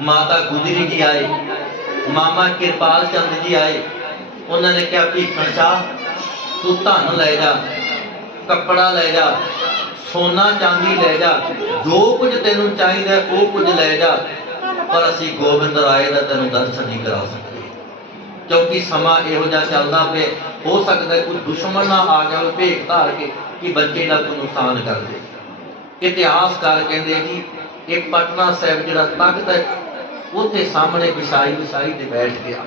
ਮਾਤਾ ਗੁਜਰੀ ਜੀ ਆਏ, ਮਾਮਾ ਕਿਰਪਾਲ ਚੰਦ ਜੀ ਆਏ। ਉਹਨਾਂ ਨੇ ਕਿਹਾ, ਭੀਖਣ ਸ਼ਾਹ ਤੂੰ ਧਨ ਲੈ ਜਾ, ਕੱਪੜਾ ਲੈ ਜਾ, ਸੋਨਾ ਚਾਂਦੀ ਲੈ ਜਾ, ਜੋ ਕੁਝ ਤੈਨੂੰ ਚਾਹੀਦਾ ਉਹ ਕੁਝ ਲੈ ਜਾ। ਪਰ ਅਸੀਂ ਗੋਬਿੰਦ ਰਾਏ ਦਾ ਤੈਨੂੰ ਦਰਸ਼ਨ ਨਹੀਂ ਕਰਾ ਸਕਦੇ। ਕਿਉਂਕਿ ਸਮਾਂ ਇਹੋ ਜਿਹਾ ਚੱਲਦਾ ਪਿਆ, ਹੋ ਸਕਦਾ ਕੋਈ ਦੁਸ਼ਮਣ ਨਾ ਆ ਜਾਵੇ, ਭੇਖ ਧਾਰ ਕੇ ਕਿ ਬੱਚੇ ਦਾ ਕੋਈ ਨੁਕਸਾਨ ਕਰ ਦੇ। ਇਤਿਹਾਸਕਾਰ ਕਹਿੰਦੇ ਜੀ, ਇਹ ਪਟਨਾ ਸਾਹਿਬ ਜਿਹੜਾ ਤਖਤ ਹੈ ਉੱਥੇ ਸਾਹਮਣੇ ਵਿਛਾਈ ਵਿਛਾਈ ਤੇ ਬੈਠ ਗਿਆ।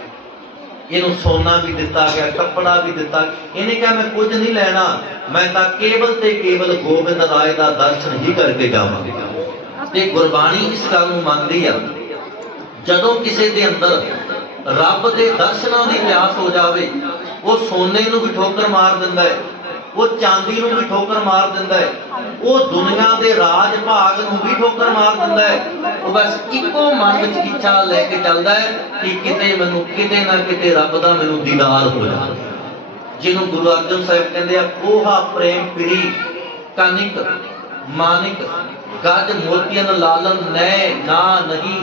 ਇਹਨੂੰ ਸੋਨਾ ਵੀ ਦਿੱਤਾ ਗਿਆ, ਕੱਪੜਾ ਵੀ ਦਿੱਤਾ। ਇਹਨੇ ਕਿਹਾ, ਮੈਂ ਕੁਝ ਨਹੀਂ ਲੈਣਾ। ਮੈਂ ਤਾਂ ਕੇਵਲ ਤੇ ਕੇਵਲ ਗੋਬਿੰਦ ਰਾਏ ਦਾ ਦਰਸ਼ਨ ਹੀ ਕਰਕੇ ਜਾਵਾਂਗਾ। ਤੇ ਗੁਰਬਾਣੀ ਇਸ ਗੱਲ ਨੂੰ ਮੰਨਦੀ ਆ, ਜਦੋਂ ਕਿਸੇ ਦੇ ਅੰਦਰ ਰੱਬ ਦੇ ਦਰਸ਼ਨਾਂ ਦੀ ਪਿਆਸ ਹੋ ਜਾਵੇ, ਉਹ ਸੋਨੇ ਨੂੰ ਵੀ ਠੋਕਰ ਮਾਰ ਦਿੰਦਾ ਹੈ, ਉਹ ਚਾਂਦੀ ਨੂੰ ਵੀ ਠੋਕਰ ਮਾਰ ਦਿੰਦਾ ਹੈ ਉਹ ਦੁਨੀਆ ਦੇ ਰਾਜ ਭਾਗ ਨੂੰ ਵੀ ਠੋਕਰ ਮਾਰ ਦਿੰਦਾ ਹੈ। ਉਹ ਬਸ ਇੱਕੋ ਮਨ ਵਿੱਚ ਇੱਛਾ ਲੈ ਕੇ ਚੱਲਦਾ ਹੈ ਕਿ ਕਿਤੇ ਮੈਨੂੰ, ਕਿਤੇ ਨਾ ਕਿਤੇ ਰੱਬ ਦਾ ਮੈਨੂੰ ਦੀਦਾਰ ਹੋ ਜਾਵੇ ਜਿਹਨੂੰ ਗੁਰੂ ਅਰਜਨ ਸਾਹਿਬ ਕਹਿੰਦੇ ਆ ਕੋਹਾ ਪ੍ਰੇਮ, ਪ੍ਰੀ ਕਨਿਕ ਮਾਨਿਕ, ਗੱਜ, ਮੋਤੀਆਂ ਲਾਲਨ ਨੈ, ਨਾ ਨਹੀਂ।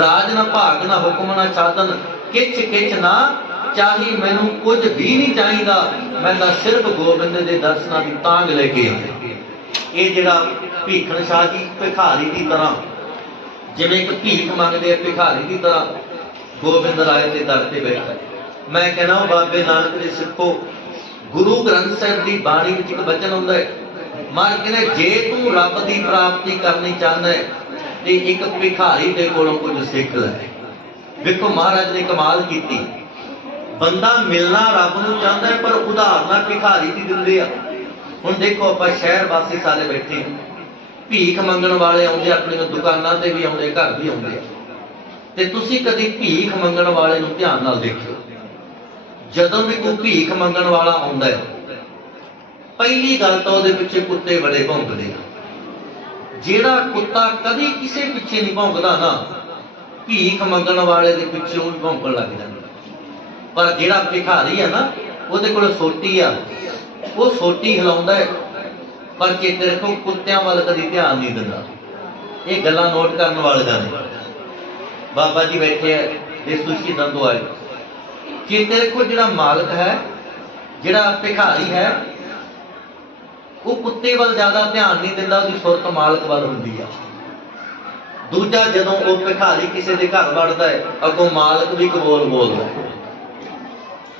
ਰਾਜ ਨਾ ਭਾਗ, ਨਾ ਹੁਕਮ, ਨਾ ਸਾਧਨ, ਕਿਛ ਕਿਛ ਨਾ ਚਾਹੀ, ਮੈਨੂੰ ਕੁਝ ਵੀ ਨਹੀਂ ਚਾਹੀਦਾ। ਮੈਂ ਤਾਂ ਸਿਰਫ ਗੋਬਿੰਦ ਦੇ ਦਰਸ਼ਨਾਂ ਦੀ ਤਾਂਗ ਲੈ ਕੇ ਆਇਆ। ਇਹ ਜਿਹੜਾ ਭੀਖਣ ਸ਼ਾਹ ਜੀ ਭਿਖਾਰੀ ਦੀ ਤਰ੍ਹਾਂ, ਜਿਵੇਂ ਇੱਕ ਭੀਖ ਮੰਗਦੇ ਆ ਭਿਖਾਰੀ ਦੀ ਤਰ੍ਹਾਂ, ਗੋਬਿੰਦ ਰਾਏ ਦੇ ਦਰ ਤੇ ਬੈਠਾ। ਮੈਂ ਕਹਿੰਦਾ ਬਾਬੇ ਨਾਨਕ ਦੇ ਸਿੱਖੋ, ਗੁਰੂ ਗ੍ਰੰਥ ਸਾਹਿਬ ਦੀ ਬਾਣੀ ਵਿੱਚ ਇੱਕ ਬਚਨ ਹੁੰਦਾ ਹੈ ਮਾਰ ਕਹਿੰਦਾ, ਜੇ ਤੂੰ ਰੱਬ ਦੀ ਪ੍ਰਾਪਤੀ ਕਰਨੀ ਚਾਹੁੰਦਾ ਹੈ, ਤੇ ਇੱਕ ਭਿਖਾਰੀ ਦੇ ਕੋਲੋਂ ਕੁਝ ਸਿੱਖ ਲੈ। ਵੇਖੋ ਮਹਾਰਾਜ ਨੇ ਕਮਾਲ ਕੀਤੀ। ਬੰਦਾ ਮਿਲਣਾ ਰੱਬ ਨੂੰ ਚਾਹੁੰਦਾ ਹੈ, ਪਰ ਉਦਾਹਰਨਾਂ ਭਿਖਾਰੀ ਦੀ ਦਿੰਦੇ ਆ। ਹੁਣ ਦੇਖੋ ਆਪਾਂ ਸ਼ਹਿਰ ਵਾਸੀ ਸਾਰੇ ਬੈਠੇ ਭੀਖ ਮੰਗਣ ਵਾਲੇ ਆਉਂਦੇ ਆਪਣੀਆਂ ਦੁਕਾਨਾਂ ਤੇ ਵੀ ਆਉਂਦੇ, ਘਰ ਵੀ ਆਉਂਦੇ ਆ। ਤੇ ਤੁਸੀਂ ਕਦੀ ਭੀਖ ਮੰਗਣ ਵਾਲੇ ਨੂੰ ਧਿਆਨ ਨਾਲ ਦੇਖਿਓ। ਜਦੋਂ ਵੀ ਕੋਈ ਭੀਖ ਮੰਗਣ ਵਾਲਾ ਆਉਂਦਾ ਹੈ, ਪਹਿਲੀ ਗੱਲ ਤਾਂ ਉਹਦੇ ਪਿੱਛੇ ਕੁੱਤੇ ਬੜੇ ਭੌਂਕਦੇ ਆ। ਜਿਹੜਾ ਕੁੱਤਾ ਕਦੀ ਕਿਸੇ ਪਿੱਛੇ ਨਹੀਂ ਭੌਂਕਦਾ ਨਾ, ਭੀਖ ਮੰਗਣ ਵਾਲੇ ਦੇ ਪਿੱਛੇ ਉਹ ਵੀ ਭੌਂਕਣ ਲੱਗ ਜਾਂਦਾ। ਪਰ ਜਿਹੜਾ ਭਿਖਾਰੀ ਆ ਨਾ, ਉਹਦੇ ਕੋਲ ਸੋਟੀ ਆ ਉਹ ਸੋਟੀ ਹਿਲਾਉਂਦਾ ਹੈ, ਪਰ ਚੇਤੇ ਰੱਖੋ ਕੁੱਤਿਆਂ ਵੱਲ ਕਦੀ ਧਿਆਨ ਨਹੀਂ ਦਿੰਦਾ। ਇਹ ਗੱਲਾਂ ਨੋਟ ਕਰਨ ਵਾਲੀਆਂ ਨੇ। ਬਾਬਾ ਜੀ ਬੈਠੇ ਆ ਇਸ ਸ਼ਹੀਦਾਂ ਤੋਂ ਆਏ। ਚੇਤੇ ਰੱਖੋ ਜਿਹੜਾ ਮਾਲਕ ਹੈ, ਜਿਹੜਾ ਭਿਖਾਰੀ ਹੈ, ਉਹ ਕੁੱਤੇ ਵੱਲ ਜ਼ਿਆਦਾ ਧਿਆਨ ਨਹੀਂ ਦਿੰਦਾ, ਉਹਦੀ ਸੁਰਤ ਮਾਲਕ ਵੱਲ ਹੁੰਦੀ ਆ। ਦੂਜਾ ਜਦੋਂ ਉਹ ਭਿਖਾਰੀ ਕਿਸੇ ਦੇ ਘਰ ਵੜਦਾ ਹੈ, ਅੱਗੋਂ ਮਾਲਕ ਵੀ ਕਬੋਲ ਬੋਲਦਾ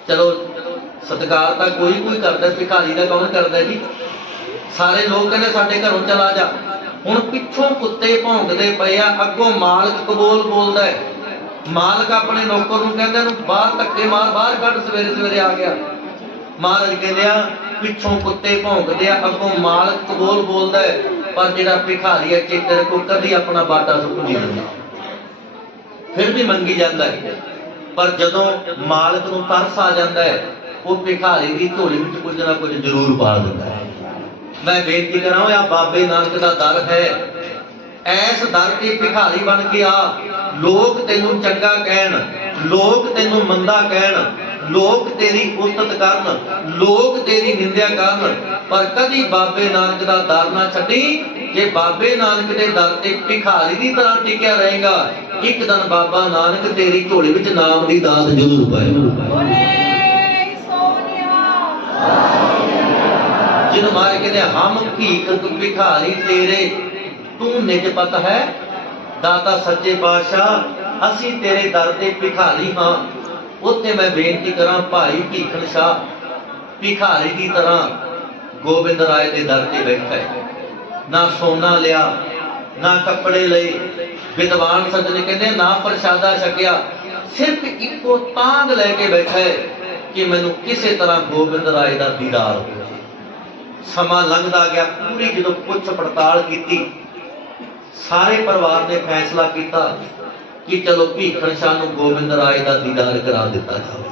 ਚਲੋ ਸਤਿਕਾਰ ਤਾਂ ਕੋਈ ਕੋਈ ਕਰਦਾ, ਭਿਖਾਰੀ ਦਾ ਕੌਣ ਕਰਦਾ ਜੀ? ਸਾਰੇ ਲੋਕ ਕਹਿੰਦੇ ਸਾਡੇ ਘਰੋਂ ਚਲਾ ਜਾ। ਹੁਣ ਪਿੱਛੋਂ ਕੁੱਤੇ ਭੌਂਕਦੇ ਪਏ ਆ, ਅੱਗੋਂ ਮਾਲਕ ਕਬੂਲ ਬੋਲਦਾ ਹੈ। ਮਾਲਕ ਆਪਣੇ ਨੌਕਰ ਨੂੰ ਕਹਿੰਦਾ, ਇਹਨੂੰ ਬਾਹਰ ਧੱਕੇ ਮਾਰ, ਬਾਹਰ ਕੱਢ, ਸਵੇਰੇ ਸਵੇਰੇ ਆ ਗਿਆ। ਮਹਾਰਾਜ ਕਹਿੰਦੇ ਆ, ਪਿੱਛੋਂ ਕੁੱਤੇ ਭੌਂਕਦੇ ਆ, ਅੱਗੋਂ ਮਾਲਕ ਕਬੂਲ ਬੋਲਦਾ ਹੈ। ਪਰ ਜਿਹੜਾ ਭਿਖਾਰੀ ਹੈ ਚੇਤਰ ਕੋ ਕਦੀ ਆਪਣਾ ਬਾਟਾ ਸੁੱਟ ਨਹੀਂ ਦਿੰਦਾ। ਫਿਰ ਵੀ ਮੰਗੀ ਜਾਂਦਾ ਹੈ। ਪਰ ਜਦੋਂ ਮਾਲਕ ਨੂੰ ਤਰਸ ਆ ਜਾਂਦਾ ਹੈ ਉਹ ਭਿਖਾਰੀ ਦੀ ਝੋਲੀ ਵਿੱਚ ਕੁਝ ਨਾ ਕੁਝ ਜ਼ਰੂਰ ਪਾ ਦਿੰਦਾ ਹੈ। ਮੈਂ ਬੇਨਤੀ ਕਰਾਂ ਆ ਬਾਬੇ ਨਾਨਕ ਦਾ ਦਰ ਹੈ। ਐਸ ਦਰ ਤੇ ਭਿਖਾਰੀ ਬਣ ਕੇ ਆ। ਲੋਕ ਤੈਨੂੰ ਚੰਗਾ ਕਹਿਣ, ਲੋਕ ਤੈਨੂੰ ਮੰਦਾ ਕਹਿਣ, ਲੋਕ ਤੇਰੀ ਉਸਤਤ ਕਰਨ, ਲੋਕ ਤੇਰੀ ਨਿੰਦਿਆ ਕਰਨ। ਪਰ ਕਦੀ ਬਾਬੇ ਨਾਨਕ ਦਾ ਦਰ ਨਾ ਛੱਡੀ। ਜੇ ਬਾਬੇ ਨਾਨਕ ਦੇ ਦਰ ਤੇ ਭਿਖਾਰੀ ਦੀ ਤਰ੍ਹਾਂ ਟਿਕਿਆ ਰਹੇਗਾ, ਇੱਕ ਦਿਨ ਬਾਬਾ ਨਾਨਕ ਤੇਰੀ ਝੋਲੀ ਵਿੱਚ ਨਾਮ ਦੀ ਦਾਤ ਜ਼ਰੂਰ ਪਾਏਗਾ। ਬੋਲੇ ਸੋਨਿਆ ਕਹਿੰਦੇ ਹਮ ਭੀਖ ਭਿਖਾਰੀ ਤੇਰੇ। ਤੂੰ ਨਿਜ ਪਤ ਹੈ, ਦਾਤਾ ਸੱਚੇ ਪਾਤਸ਼ਾਹ, ਅਸੀਂ ਤੇਰੇ ਦਰ ਦੇ ਭਿਖਾਰੀ ਹਾਂ। ਉੱਥੇ ਮੈਂ ਬੇਨਤੀ ਕਰਾਂ, ਭਾਈ ਭੀਖਣ ਸ਼ਾਹ, ਭਿਖਾਰੀ ਦੀ ਤਰ੍ਹਾਂ ਗੋਬਿੰਦ ਰਾਏ ਦੇ ਦਰ ਤੇ ਬੈਠਾ ਹੈ। ਨਾ ਸੋਨਾ ਲਿਆ, ਨਾ ਕੱਪੜੇ ਲਏ। ਵਿਦਵਾਨ ਸੱਜਣ ਕਹਿੰਦੇ, ਨਾ ਪ੍ਰਸ਼ਾਦਾ ਛਕਿਆ। ਸਿਰਫ ਇੱਕੋ ਤਾਂਗ ਲੈ ਕੇ ਬੈਠਾ ਹੈ ਕਿ ਮੈਨੂੰ ਕਿਸੇ ਤਰ੍ਹਾਂ ਗੋਬਿੰਦ ਰਾਏ ਦਾ ਦੀਦਾਰ ਹੋ ਸਮਾਂ ਲੰਘਦਾ ਗਿਆ, ਪੂਰੀ ਜਦੋਂ ਪੁੱਛ ਪੜਤਾਲ ਕੀਤੀ। ਸਾਰੇ ਪਰਿਵਾਰ ਨੇ ਫੈਸਲਾ ਕੀਤਾ ਕਿ ਚਲੋ ਭੀਖਣ ਸ਼ਾਹ ਨੂੰ ਗੋਬਿੰਦ ਰਾਏ ਦਾ ਦੀਦਾਰ ਕਰਾ ਦਿੱਤਾ ਜਾਵੇ।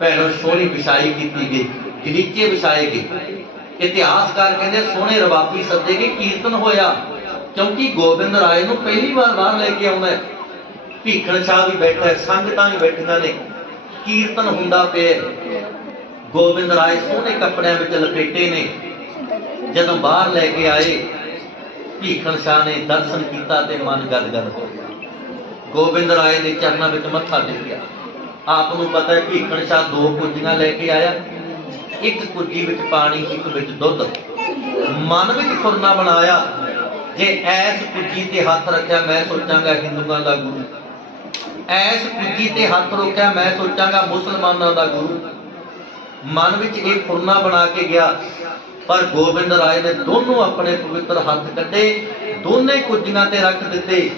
ਭੈਣੋ, ਸੋਹਣੀ ਵਿਛਾਈ ਕੀਤੀ ਗਈ ਗਲੀਚੇ ਵਿਛਾਏ ਗਏ। ਇਤਿਹਾਸਕਾਰ ਕਹਿੰਦੇ, ਸੋਹਣੇ ਰਵਾਬੀ ਸੱਦੇ ਗਏ, ਕੀਰਤਨ ਹੋਇਆ, ਕਿਉਂਕਿ ਗੋਬਿੰਦ ਰਾਏ ਨੂੰ ਪਹਿਲੀ ਵਾਰ ਬਾਹਰ ਲੈ ਕੇ ਆਉਂਦਾ ਭੀਖਣ ਸ਼ਾਹ ਵੀ ਬੈਠਾ ਸੰਗਤਾਂ ਵੀ ਬੈਠੀਆਂ ਨੇ। ਕੀਰਤਨ ਹੁੰਦਾ ਪਿਆ ਗੋਬਿੰਦ ਰਾਏ ਸੋਹਣੇ ਕੱਪੜਿਆਂ ਵਿੱਚ ਲਪੇਟੇ ਨੇ। ਜਦੋਂ ਬਾਹਰ ਲੈ ਕੇ ਆਏ, ਭੀਖਣ ਸ਼ਾਹ ਨੇ ਦਰਸ਼ਨ ਕੀਤਾ ਤੇ ਮਨ ਗਦਗਦ ਹੋ ਗਿਆ। ਗੋਬਿੰਦ ਰਾਏ ਦੇ ਚਰਨਾਂ ਵਿੱਚ ਮੱਥਾ ਟੇਕਿਆ। ਆਪ ਨੂੰ ਪਤਾ ਹੈ ਭੀਖਣ ਸ਼ਾਹ ਦੋ ਕੁੱਜੀਆਂ ਲੈ ਕੇ ਆਇਆ। ਇੱਕ ਕੁੱਜੀ ਵਿੱਚ ਪਾਣੀ, ਇੱਕ ਵਿੱਚ ਦੁੱਧ। ਮਨ ਵਿੱਚ ਫੁਰਨਾ ਬਣਾਇਆ, ਜੇ ਐਸ ਕੁੱਜੀ ਤੇ ਹੱਥ ਰੱਖਿਆ ਮੈਂ ਸੋਚਾਂਗਾ ਹਿੰਦੂਆਂ ਦਾ ਗੁਰੂ। ਐਸ ਕੁੱਜੀ ਤੇ ਹੱਥ ਰੋਕਿਆ ਮੈਂ ਸੋਚਾਂਗਾ ਮੁਸਲਮਾਨਾਂ ਦਾ ਗੁਰੂ। ਮਨ ਵਿੱਚ ਇਹ ਫੁਰਨਾ ਬਣਾ ਕੇ ਗਿਆ। ਪਰ ਗੋਬਿੰਦ ਰਾਏ ਨੇ ਦੋਨੋਂ ਆਪਣੇ ਪਵਿੱਤਰ ਹੱਥ ਕੱਢੇ। ਦੋਨੇ ਕੁੱਜੀਆਂ ਤੇ ਰੱਖ ਦਿੱਤੇ।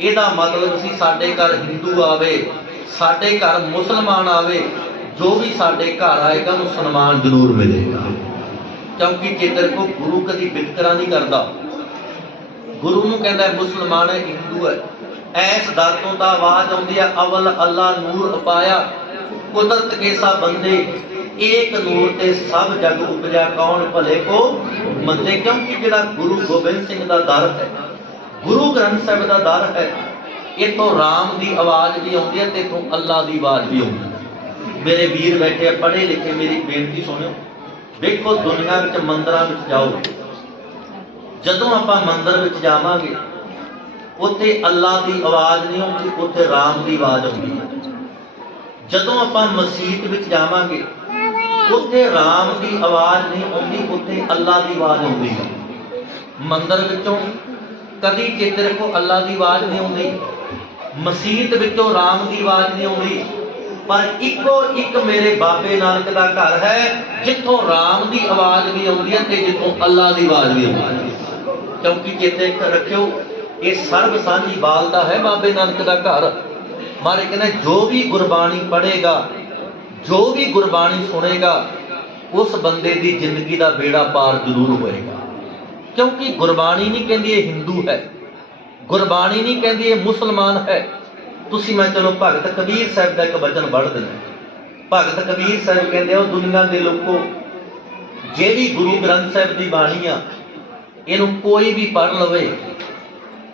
ਇਹਦਾ ਮਤਲਬ ਸੀ ਸਾਡੇ ਘਰ ਹਿੰਦੂ ਆਵੇ, ਸਾਡੇ ਘਰ ਮੁਸਲਮਾਨ ਆਵੇ, ਜੋ ਵੀ ਸਾਡੇ ਘਰ ਆਏਗਾ ਉਹਨੂੰ ਸਨਮਾਨ ਜ਼ਰੂਰ ਮਿਲੇਗਾ। ਕਿਉਂਕਿ ਜੇਕਰ ਕੋ ਗੁਰੂ ਕਦੀ ਵਿਤਕਰਾ ਨਹੀਂ ਕਰਦਾ। ਗੁਰੂ ਨੂੰ ਕਹਿੰਦਾ ਹੈ, ਮੁਸਲਮਾਨ ਹੈ, ਹਿੰਦੂ ਹੈ। ਐਸ ਦਾਤੋਂ ਤਾਂ ਆਵਾਜ਼ ਆਉਂਦੀ ਹੈ, ਅਵਲ ਅੱਲਾ ਨੂਰ ਅਪਾਇਆ, ਕੁਦਰਤ ਕੇ ਸਾ ਬੰਦੇ। ਏਕ ਨੂਰ ਤੇ ਸਭ ਜਗ ਉਪਜਿਆ, ਕੌਣ ਭਲੇ ਕੋ ਮੰਦੇ? ਕਿਉਂਕਿ ਜਿਹੜਾ ਗੁਰੂ ਗੋਬਿੰਦ ਸਿੰਘ ਦਾ ਦਰ ਹੈ, ਗੁਰੂ ਗ੍ਰੰਥ ਸਾਹਿਬ ਦਾ ਦਰ ਹੈ ਇਹ ਤੋਂ ਦੀ ਆਵਾਜ਼ ਵੀ ਆਉਂਦੀ ਹੈ ਤੇ ਇਥੋਂ ਅੱਲਾ ਦੀ ਆਵਾਜ਼ ਵੀ ਆਉਂਦੀ ਹੈ। ਮੇਰੇ ਵੀਰ ਬੈਠੇ ਪੜ੍ਹੇ ਲਿਖੇ, ਮੇਰੀ ਬੇਨਤੀ ਸੁਣਿਓ। ਵੇਖੋ ਦੁਨੀਆ ਵਿੱਚ ਮੰਦਰਾਂ ਵਿੱਚ ਜਾਓ। ਜਦੋਂ ਆਪਾਂ ਮੰਦਰ ਵਿੱਚ ਜਾਵਾਂਗੇ, ਉੱਥੇ ਅੱਲਾ ਦੀ ਆਵਾਜ਼ ਨਹੀਂ ਆਉਂਦੀ, ਉੱਥੇ ਰਾਮ ਦੀ ਆਵਾਜ਼ ਆਉਂਦੀ ਹੈ। ਜਦੋਂ ਆਪਾਂ ਮਸਜਿਦ ਵਿੱਚ ਜਾਵਾਂਗੇ ਉੱਥੇ ਰਾਮ ਦੀ ਆਵਾਜ਼ ਨਹੀਂ ਆਉਂਦੀ, ਉੱਥੇ ਅੱਲਾ ਦੀ ਆਵਾਜ਼ ਆਉਂਦੀ। ਹੈ ਮੰਦਰ ਵਿੱਚੋਂ ਕਦੀ ਚੇਤੇ ਰੱਖੋ ਅੱਲਾ ਦੀ ਆਵਾਜ਼ ਨਹੀਂ ਆਉਂਦੀ ਮਸਜਿਦ ਵਿੱਚੋਂ ਰਾਮ ਦੀ ਆਵਾਜ਼ ਨਹੀਂ ਆਉਂਦੀ, ਪਰ ਇੱਕੋ ਇੱਕ ਮੇਰੇ ਬਾਬੇ ਨਾਨਕ ਦਾ ਘਰ ਹੈ, ਜਿੱਥੋਂ ਰਾਮ ਦੀ ਆਵਾਜ਼ ਵੀ ਆਉਂਦੀ ਹੈ ਤੇ ਜਿੱਥੋਂ ਅੱਲਾ ਦੀ ਆਵਾਜ਼ ਵੀ ਆਉਂਦੀ ਹੈ। ਕਿਉਂਕਿ ਚੇਤੇ ਰੱਖਿਓ, ਇਹ ਸਰਬ ਸਾਂਝੀ ਬਾਲਦਾ ਹੈ ਬਾਬੇ ਨਾਨਕ ਦਾ ਘਰ। ਮਾਰੇ ਕਹਿੰਦੇ, ਜੋ ਵੀ ਗੁਰਬਾਣੀ ਪੜੇਗਾ ਜੋ ਵੀ ਗੁਰਬਾਣੀ ਸੁਣੇਗਾ, ਉਸ ਬੰਦੇ ਦੀ ਜ਼ਿੰਦਗੀ ਦਾ ਬੇੜਾ ਪਾਰ ਜ਼ਰੂਰ ਹੋਏਗਾ। ਕਿਉਂਕਿ ਗੁਰਬਾਣੀ ਨਹੀਂ ਕਹਿੰਦੀ ਇਹ ਹਿੰਦੂ ਹੈ, ਗੁਰਬਾਣੀ ਨਹੀਂ ਕਹਿੰਦੀ ਇਹ ਮੁਸਲਮਾਨ ਹੈ। ਤੁਸੀਂ ਮੈਂ ਚਲੋ ਭਗਤ ਕਬੀਰ ਸਾਹਿਬ ਦਾ ਇੱਕ ਵਚਨ ਪੜ੍ਹ ਦਿੰਦਾ ਭਗਤ ਕਬੀਰ ਸਾਹਿਬ ਕਹਿੰਦੇ ਉਹ ਦੁਨੀਆ ਦੇ ਲੋਕੋ, ਜਿਹੜੀ ਗੁਰੂ ਗ੍ਰੰਥ ਸਾਹਿਬ ਦੀ ਬਾਣੀ ਆ, ਇਹਨੂੰ ਕੋਈ ਵੀ ਪੜ੍ਹ ਲਵੇ,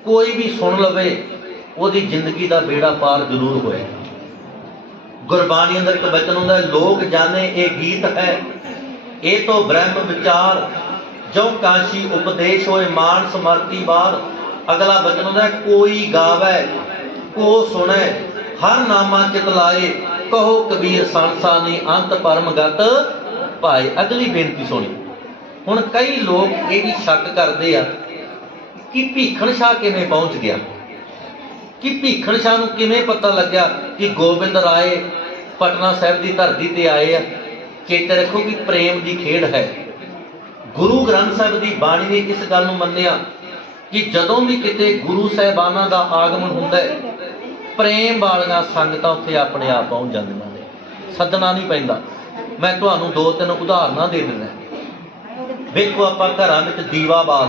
ਕੋਈ ਵੀ ਸੁਣ ਲਵੇ, ਉਹਦੀ ਜ਼ਿੰਦਗੀ ਦਾ ਬੇੜਾ ਪਾਰ ਜ਼ਰੂਰ ਹੋਏਗਾ। ਗੁਰਬਾਣੀ ਅੰਦਰ ਇੱਕ ਬਚਨ ਹੁੰਦਾ ਲੋਕ ਜਾਣੇ ਇਹ ਗੀਤ ਹੈ, ਇਹ ਤੋਂ ਬ੍ਰਹਮ ਵਿਚਾਰ। ਜੋ ਕਾਸ਼ੀ ਉਪਦੇਸ਼ ਹੋਏ ਮਾਨ ਸਮਰਤੀ ਬਾਰ ਅਗਲਾ ਬਚਨ ਹੁੰਦਾ ਕੋਈ ਗਾਵੇ, ਕੋ ਸੁਣੇ, ਹਰ ਨਾਮਾ ਚਿਤ ਲਾਏ, ਕਹੋ ਕਬੀਰ ਸੰਸਾ ਨੇ, ਅੰਤ ਪਰਮਗਤ ਭਾਏ। ਅਗਲੀ ਬੇਨਤੀ ਸੁਣੀ। ਹੁਣ ਕਈ ਲੋਕ ਇਹ ਵੀ ਸ਼ੱਕ ਕਰਦੇ ਆ ਕਿ ਭੀਖਣ ਸ਼ਾਹ ਕਿਵੇਂ ਪਹੁੰਚ ਗਿਆ? ਕਿ ਭੀਖਣ ਸ਼ਾਹ ਨੂੰ ਕਿਵੇਂ ਪਤਾ ਲੱਗਿਆ ਕਿ ਗੋਬਿੰਦ ਰਾਏ ਪਟਨਾ ਸਾਹਿਬ ਦੀ ਧਰਤੀ ਤੇ ਆਏ ਆ? ਚੇਤੇ ਰੱਖੋ ਕਿ ਪ੍ਰੇਮ ਦੀ ਖੇਡ ਹੈ। ਗੁਰੂ ਗ੍ਰੰਥ ਸਾਹਿਬ ਦੀ ਬਾਣੀ ਨੇ ਇਸ ਗੱਲ ਨੂੰ ਮੰਨਿਆ ਕਿ ਜਦੋਂ ਵੀ ਕਿਤੇ ਗੁਰੂ ਸਾਹਿਬਾਨਾਂ ਦਾ ਆਗਮਨ ਹੁੰਦਾ ਹੈ, ਪ੍ਰੇਮ ਵਾਲੀਆਂ ਸੰਗਤਾਂ ਉੱਥੇ ਆਪਣੇ ਆਪ ਪਹੁੰਚ ਜਾਂਦੀਆਂ ਨੇ। ਸੱਦਣਾ ਨਹੀਂ ਪੈਂਦਾ। ਮੈਂ ਤੁਹਾਨੂੰ ਦੋ ਤਿੰਨ ਉਦਾਹਰਨਾਂ ਦੇ ਦਿੰਦਾ। ਵੇਖੋ ਆਪਾਂ ਘਰਾਂ ਵਿੱਚ ਦੀਵਾ ਬਾਲ